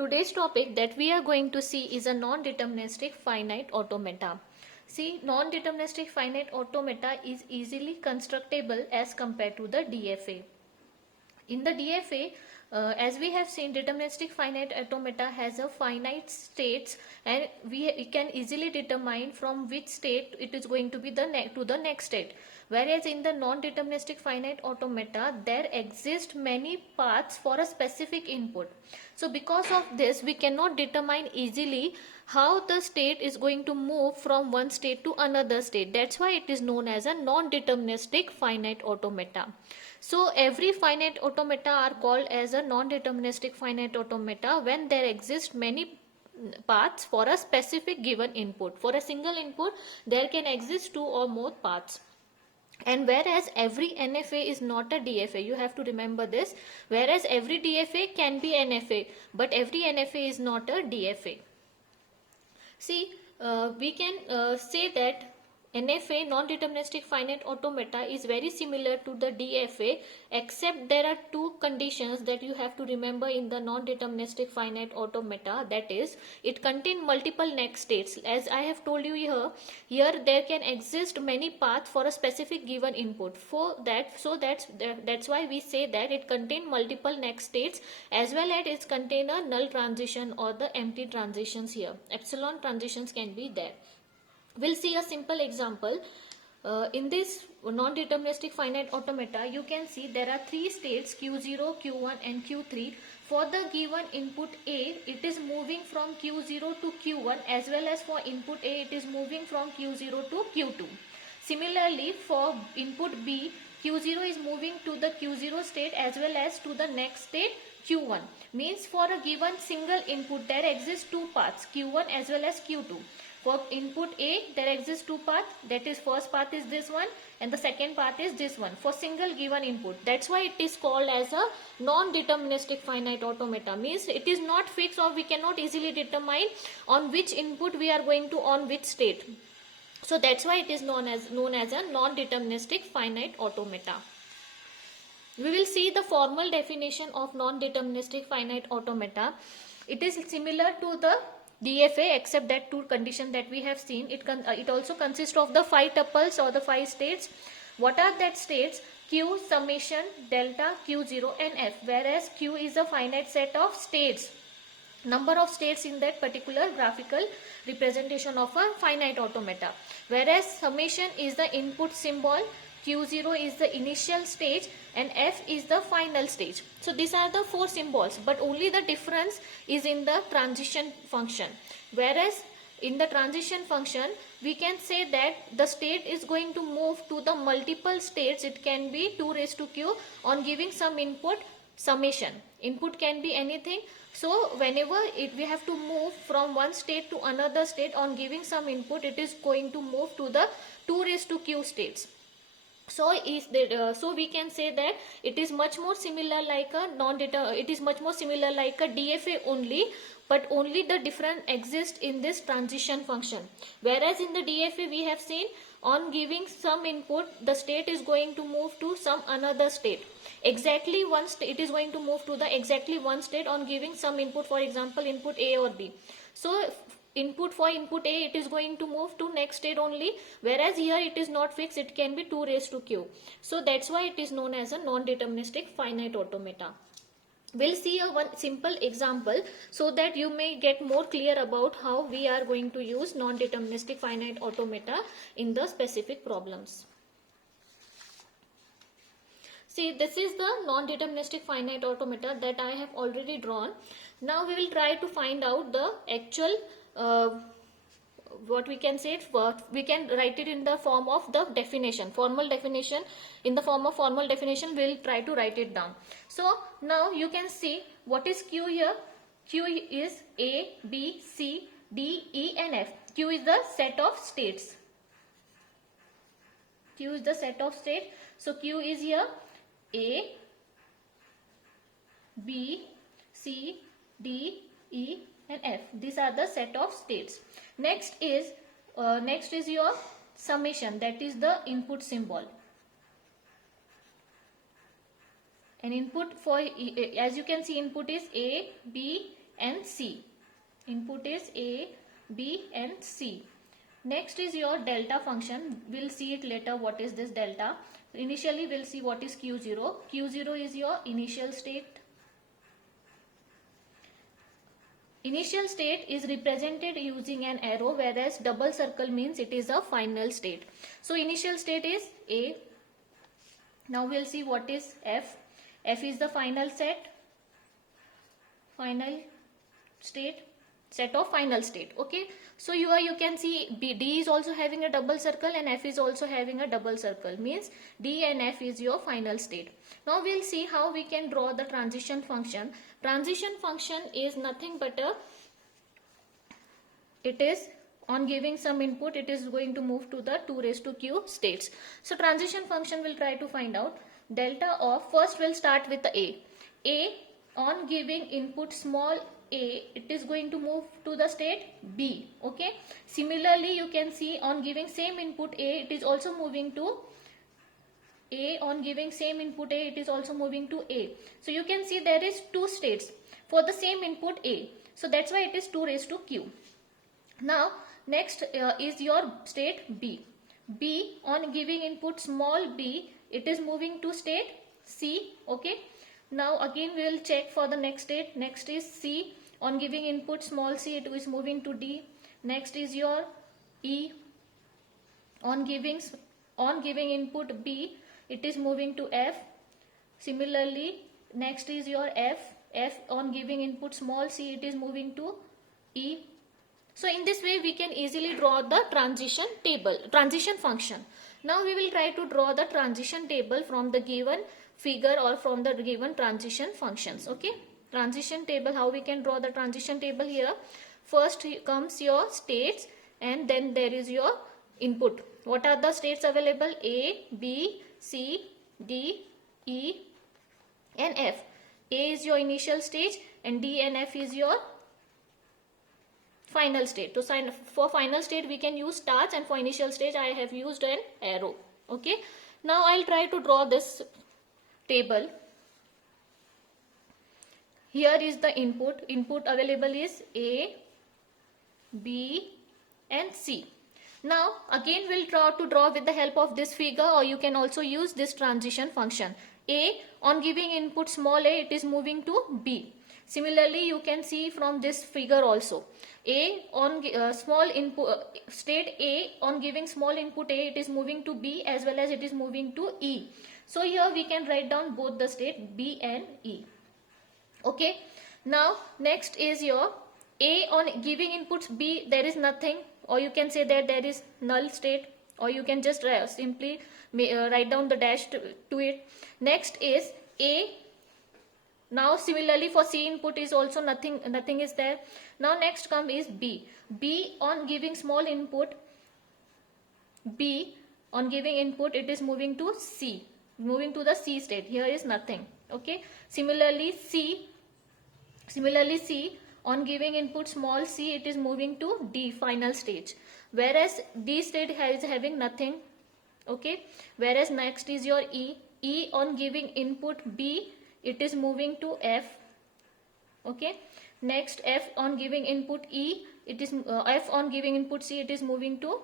Today's topic that we are going to see is a non-deterministic finite automata. See, non-deterministic finite automata is easily constructible as compared to the DFA. In the DFA, as we have seen, deterministic finite automata has a finite states, and we can easily determine from which state it is going to be to the next state. Whereas in the non-deterministic finite automata, there exist many paths for a specific input. So because of this, we cannot determine easily how the state is going to move from one state to another state. That's why it is known as a non-deterministic finite automata. So every finite automata are called as a non-deterministic finite automata when there exist many paths for a specific given input. For a single input, there can exist two or more paths. And whereas every NFA is not a DFA, you have to remember this. Whereas every DFA can be NFA, but every NFA is not a DFA. See, we can say that NFA, non-deterministic finite automata, is very similar to the DFA, except there are two conditions that you have to remember in the non-deterministic finite automata. That is, it contains multiple next states. As I have told you here there can exist many paths for a specific given input. That's why we say that it contains multiple next states, as well as it contains a null transition or the empty transitions here. Epsilon transitions can be there. We'll see a simple example. In this non-deterministic finite automata, you can see there are three states, Q0, Q1 and Q3. For the given input A, it is moving from Q0 to Q1, as well as for input A, it is moving from Q0 to Q2. Similarly, for input B, Q0 is moving to the Q0 state as well as to the next state Q1. Means for a given single input, there exist two paths, Q1 as well as Q2. For input A, there exists two paths. That is, first path is this one and the second path is this one for single given input. That's why it is called as a non-deterministic finite automata. Means it is not fixed, or we cannot easily determine on which input we are going to on which state. So that's why it is known as a non-deterministic finite automata. We will see the formal definition of non-deterministic finite automata. It is similar to the DFA, except that two conditions that we have seen. It also consists of the 5 tuples or the 5 states. What are that states? Q, summation, delta, Q0 and F. Whereas Q is a finite set of states. Number of states in that particular graphical representation of a finite automata. Whereas summation is the input symbol, Q0 is the initial stage and F is the final stage. So these are the 4 symbols, but only the difference is in the transition function. Whereas in the transition function, we can say that the state is going to move to the multiple states. It can be 2 raised to q on giving some input, summation. Input can be anything. So whenever we have to move from one state to another state on giving some input, it is going to move to the 2 raised to q states. So we can say that it is much more similar like a DFA only, but only the difference exists in this transition function. Whereas in the DFA, we have seen on giving some input, the state is going to move to some another state. Exactly one state, it is going to move to the exactly one state on giving some input, for example input A or B. So input A, it is going to move to next state only, whereas here it is not fixed, it can be 2 raised to q. So that's why it is known as a non-deterministic finite automata. We'll see one simple example so that you may get more clear about how we are going to use non-deterministic finite automata in the specific problems. See, this is the non-deterministic finite automata that I have already drawn. Now we will try to find out the actual what we can say, we can write it in the form of the definition, formal definition. In the form of formal definition, we will try to write it down. So now you can see what is Q here. Q is A, B, C, D, E and F. Q is the set of states. Q is the set of states. So Q is here A, B, C, D, E and F. These are the set of states. Next is your summation, that is the input symbol. And input for, as you can see, input is A, B and C. Input is A, B and C. Next is your delta function. We'll see it later what is this delta. Initially we'll see what is Q0. Q0 is your initial state. Initial state is represented using an arrow, whereas double circle means it is a final state. So initial state is A. Now we'll see what is F. F is the final state of final state. Okay, so here you can see D is also having a double circle and F is also having a double circle, means D and F is your final state. Now we'll see how we can draw the transition function. Transition function is nothing but it is on giving some input, it is going to move to the 2 raised to q states. So transition function will try to find out delta of, first we'll start with the A on giving input small a, it is going to move to the state B. Okay, similarly you can see on giving same input A, it is also moving to A. On giving same input A, it is also moving to A. So you can see there is 2 states for the same input A. So that's why it is 2 raised to q. Now next is your state B. B on giving input small b, it is moving to state C. Okay, now again we will check for the next state. Next is C. On giving input small c, it is moving to D. Next is your E. On giving input B, it is moving to F. Similarly, next is your F. F on giving input small c, it is moving to E. So in this way we can easily draw the transition function. Now we will try to draw the transition table from the given figure or from the given transition functions. Okay, transition table, how we can draw the transition table here. First comes your states and then there is your input. What are the states available? A, B, C, D, E and F. A is your initial stage and D and F is your final state. So for final state we can use stars and for initial stage I have used an arrow. Okay, now I'll try to draw this table. Here is the input. Input available is A, B and C. Now again we'll try to draw with the help of this figure, or you can also use this transition function. A on giving input small a, it is moving to B. Similarly you can see from this figure also. A on small input state A on giving small input A, it is moving to B as well as it is moving to E. So here we can write down both the state B and E. Okay, now next is your A on giving inputs B, there is nothing, or you can say that there is null state, or you can just simply write down the dash to it. Next is A. Now similarly for C input is also nothing is there. Now next come is B. B on giving small input B on giving input, it is moving to C, moving to the C state. Here is nothing. Okay, similarly C on giving input small c, it is moving to D, final stage, whereas D state is having nothing. Okay, whereas next is your E. E on giving input B, it is moving to F. Okay, next F on giving input E, it is F on giving input C, it is moving to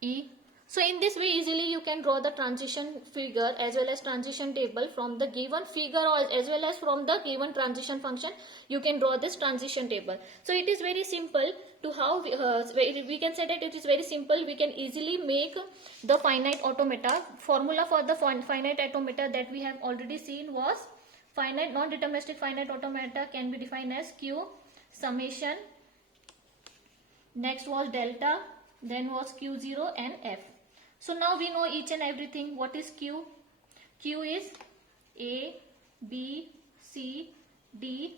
E. So in this way easily you can draw the transition figure as well as transition table from the given figure, or as well as from the given transition function you can draw this transition table. So it is very simple to how we can say that it is very simple. We can easily make the finite automata. Formula for the finite automata that we have already seen was finite non-deterministic finite automata can be defined as Q summation, next was delta, then was Q0 and F. So now we know each and everything. What is Q? Q is A, B, C, D,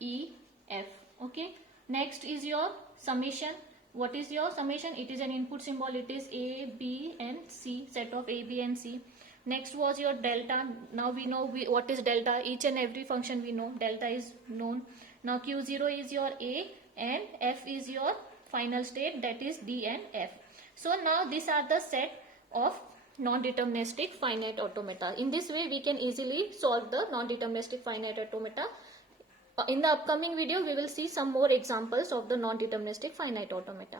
E, F. Okay. Next is your summation. What is your summation? It is an input symbol. It is A, B and C, set of A, B and C. Next was your delta. Now we know what is delta. Each and every function we know. Delta is known. Now Q0 is your A and F is your final state, that is D and F. So now these are the set of non-deterministic finite automata. In this way we can easily solve the non-deterministic finite automata. In the upcoming video we will see some more examples of the non-deterministic finite automata.